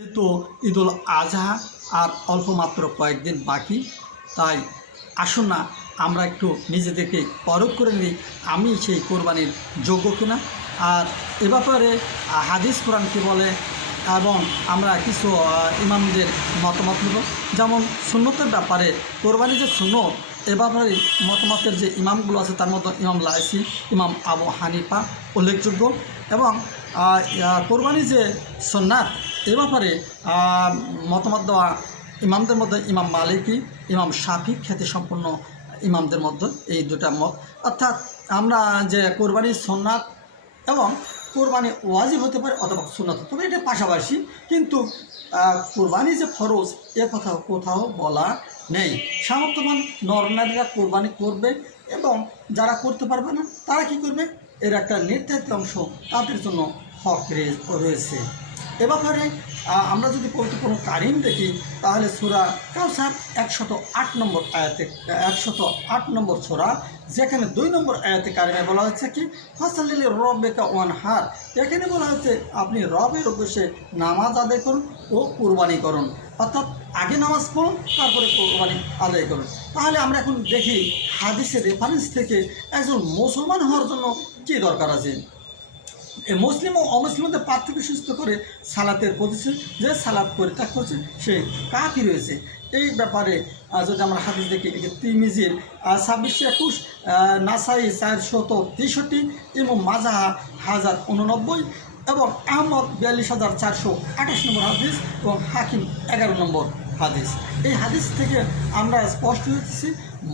তো ঈদুল আজহা আর অল্প মাত্র কয়েকদিন বাকি, তাই আসুন না, আমরা একটু নিজেদেরকে পরখ করে নিই, আমি সেই কোরবানির যোগ্য কিনা? আর এ ব্যাপারে হাদিস কোরআন কি বলে? এবং আমরা কিছু ইমামদের মতামত নেব। যেমন সুন্নতের ব্যাপারে, কোরবানি যে সুন্নত, এ ব্যাপারে মতামতের যে ইমামগুলো আছে, তার মধ্যে ইমাম লাইসি, ইমাম আবু হানিফা উল্লেখযোগ্য। এবং কোরবানি যে সন্ন্যাত এ ব্যাপারে মতামত দেওয়া ইমামদের মধ্যে ইমাম মালিকি, ইমাম শাফি, খ্যাতি সম্পন্ন ইমামদের মধ্যে এই দুটা মত। অর্থাৎ আমরা যে কোরবানি সন্ন্যাত এবং কোরবানি ওয়াজিব হতে পারে অথবা সুন্নত পারে এটা পাশাপাশি কিন্তু কোরবানি যে ফরজ, এ কথা কোথাও বলা নেই। সামর্থ্যবান নরনারীরা কোরবানি করবে এবং যারা করতে পারবে না, তারা কি করবে? এর একটা নির্ধারিত অংশ তাদের জন্য হক রয়েছে। এ ব্যাপারে আমরা যদি পবিত্র কোনো কারিম দেখি, তাহলে সুরা কাউসার একশত আট নম্বর আয়াতে, একশত আট নম্বর সোরা, যেখানে দুই নম্বর আয়াতে কারিমে বলা হচ্ছে কি ফাসালিল রবেকা ওয়ান হার এখানে বলা হচ্ছে, আপনি রবের উদ্দেশ্যে নামাজ আদায় করুন ও কোরবানি করুন। অর্থাৎ আগে নামাজ পড়ুন, তারপরে কোরবানি আদায় করুন। তাহলে আমরা এখন দেখি, হাদিসের রেফারেন্স থেকে একজন মুসলমান হওয়ার জন্য কী দরকার আছে? এ মুসলিম ও অমুসলিমদের পার্থক্য সুস্থ করে সালাতের প্রতিষ্ঠা যে সালাত পরিত্যাগ করছে, সে কাফি রয়েছে এই ব্যাপারে যদি আমরা হাদিস দেখি, এটি তিমিজির ছাব্বিশশো একুশ নাসাই চারশত তেষট্টি এবং মাজাহা হাজার উননব্বই এবং আহমদ বিয়াল্লিশ হাজার চারশো আঠাশ নম্বর হাদিস এবং হাকিম এগারো নম্বর হাদিস। এই হাদিস থেকে আমরা স্পষ্ট হয়েছি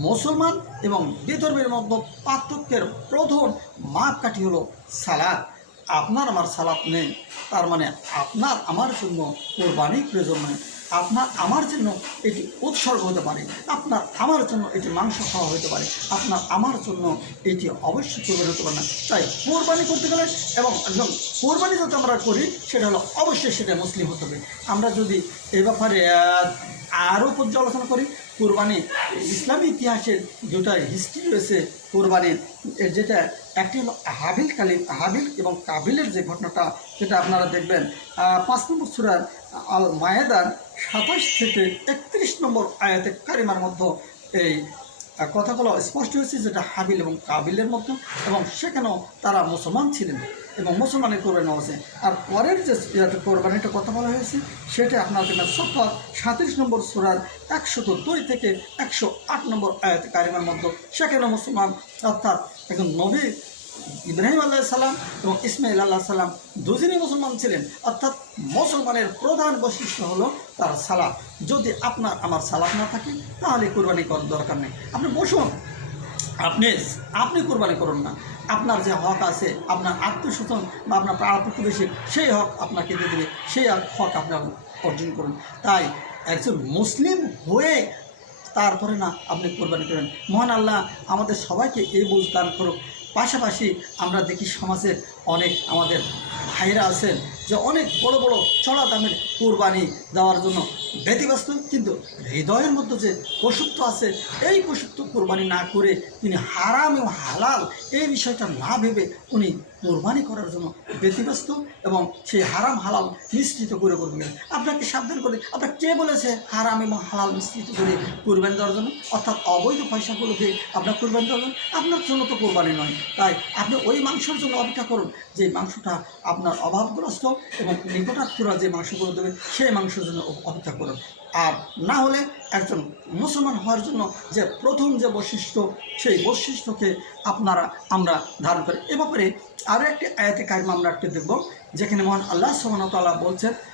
মুসলমান এবং বিধর্মের মধ্যে পার্থক্যের প্রধান মাপকাঠি হলো সালাদ আপনার আমার সালাত নেই। তার মানে আপনার আমার জন্য কোরবানি প্রয়োজন নেই। আপনার আমার জন্য এটি উৎসর্গ হতে পারে। আপনার আমার জন্য এটি মাংস খাওয়া হতে পারে। আপনার আমার জন্য এটি অবশ্যই কোরবানি হতে পারে না। তাই কোরবানি করতে গেলে এবং একদম কোরবানি যদি আমরা করি, সেটা হলো অবশ্যই সেটা মুসলিম হতে হবে। আমরা যদি এ ব্যাপারে আরও পর্যালোচনা করি কোরবানি। ইসলামী ইতিহাসের দুটা হিস্ট্রি রয়েছে কোরবানির। যেটা একটি হলো হাবিল কালিম, হাবিল এবং কাবিলের যে ঘটনাটা, সেটা আপনারা দেখবেন। পাঁচ নম্বর সুরার আল মায়েদার সাতাশ থেকে একত্রিশ নম্বর আয়াতে কারিমার মধ্যে এই কথাগুলো স্পষ্ট হয়েছে যেটা হাবিল এবং কাবিলের মতো, এবং সেখানেও তারা মুসলমান ছিলেন এবং মুসলমানের কোরবানি হয়েছে আর পরের যে কোরবানিটা কথা বলা হয়েছে, সেটা আপনার কিনা সফর সাঁত্রিশ নম্বর সুরার একশত দুই থেকে একশো আট নম্বর আয়াত কারিমার মধ্যে, সেখানে মুসলমান অর্থাৎ একজন নবী ইব্রাহিম আল্লাহ সাল্লাম এবং ইসমাইল আল্লাহ সাল্লাম দুজনই মুসলমান ছিলেন। অর্থাৎ মুসলমানের প্রধান বৈশিষ্ট্য হলো তার সালাদ যদি আপনার আমার সালাদ না থাকে, তাহলে কোরবানি করার দরকার নেই। আপনি বসুন। আপনি আপনি কোরবানি করুন না। আপনার যে হক আছে, আপনার আত্মীয়স্বজন বা আপনার পাড়া প্রতিবেশী, সেই হক আপনাকে দিয়ে দেবে। সেই হক আপনার অর্জন করুন। তাই একজন মুসলিম হয়ে তারপরে না আপনি কোরবানি করেন। মহান আল্লাহ আমাদের সবাইকে এই বুঝ দান করুক। পাশাপাশি আমরা দেখি সমাজের অনেক আমাদের ভাইরা আছেন যে অনেক বড় বড় চড়া দামের কোরবানি দেওয়ার জন্য ব্যতিব্যস্ত, কিন্তু হৃদয়ের মধ্যে যে পশুত্ব আছে, এই পশুত্ব কোরবানি না করে তিনি হারাম এবং হালাল এই বিষয়টা না ভেবে উনি কোরবানি করার জন্য ব্যতিব্যস্ত এবং সেই হারাম হালাল মিশ্রিত করে করবেন। আপনাকে সাবধান করে, আপনার কে বলেছে হারাম এবং হালাল মিশ্রিত করে কোরবানি দেওয়ার জন্য? অর্থাৎ অবৈধ পয়সাগুলো দিয়ে আপনার কোরবানি দেওয়ার জন্য? আপনার জন্য তো কোরবানি নয়। তাই আপনি ওই মাংসের জন্য অপেক্ষা করুন। যে মাংসটা আপনার অভাবগ্রস্ত এবং নিকটাত্মরা যে মাংসগুলো দেবে, সেই মাংসের জন্য অপেক্ষা করুন আর না হলে একজন মুসলমান হওয়ার জন্য যে প্রথম যে বৈশিষ্ট্য, সেই বৈশিষ্ট্যকে আপনারা, আমরা ধারণ করি। এ ব্যাপারে আরও একটি আয়াতে কারিমা আমরা একটি দেখব, যেখানে মহান আল্লাহ সোহানতাল্লাহ বলছেন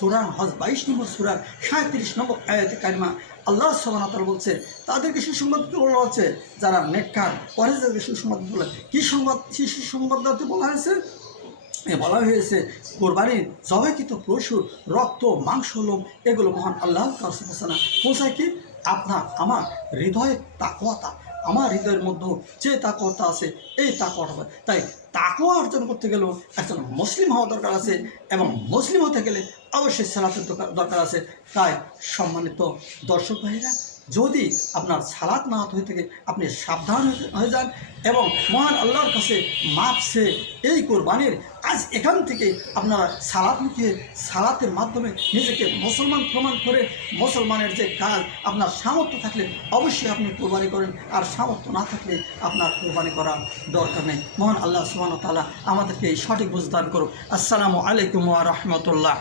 সূরা হজ বাইশ নম্বর সূরার সাঁত্রিশ নম্বর আয়াতে কারিমা আল্লাহ সোহানাতাল বলছে, তাদেরকে সুসংবাদ বলা হচ্ছে। যারা নেককার পরেজদেরকে সুসংবাদ বলে কী সংবাদ কী সুসংবাদ বলা হয়েছে? বলা হয়েছে কোরবানির জবাইকৃত পশুর রক্ত, মাংস, লোম, এগুলো মহান আল্লাহ কাছে পৌঁছায় কি? আপনার, আমার হৃদয়ের তাকওয়াতা আমার হৃদয়ের মধ্যে যে তাকওয়াটা আছে, এই তাকওয়াটা হবে। তাই তাকওয়া অর্জন করতে গেলেও একজন মুসলিম হওয়া দরকার আছে এবং মুসলিম হতে গেলে অবশ্যই সালাতের দরকার আছে। তাই সম্মানিত দর্শক ভাইরা যদি আপনার সালাত না হয়ে থাকে, আপনি সাবধান হয়ে- যান এবং মহান আল্লাহর কাছে মাপ সে এই কোরবানির আজ এখান থেকে আপনারা সালাত মুখিয়ে সালাতের মাধ্যমে নিজেকে মুসলমান প্রমাণ করে মুসলমানের যে কাজ, আপনার সামর্থ্য থাকলে অবশ্যই আপনি কোরবানি করেন, আর সামর্থ্য না থাকলে আপনার কোরবানি করার দরকার নেই। মহান আল্লাহ সুবাহ তালা আমাদেরকে এই সঠিক বুঝদান করুক। আসসালামু আলাইকুম ওয়া রাহমাতুল্লাহ।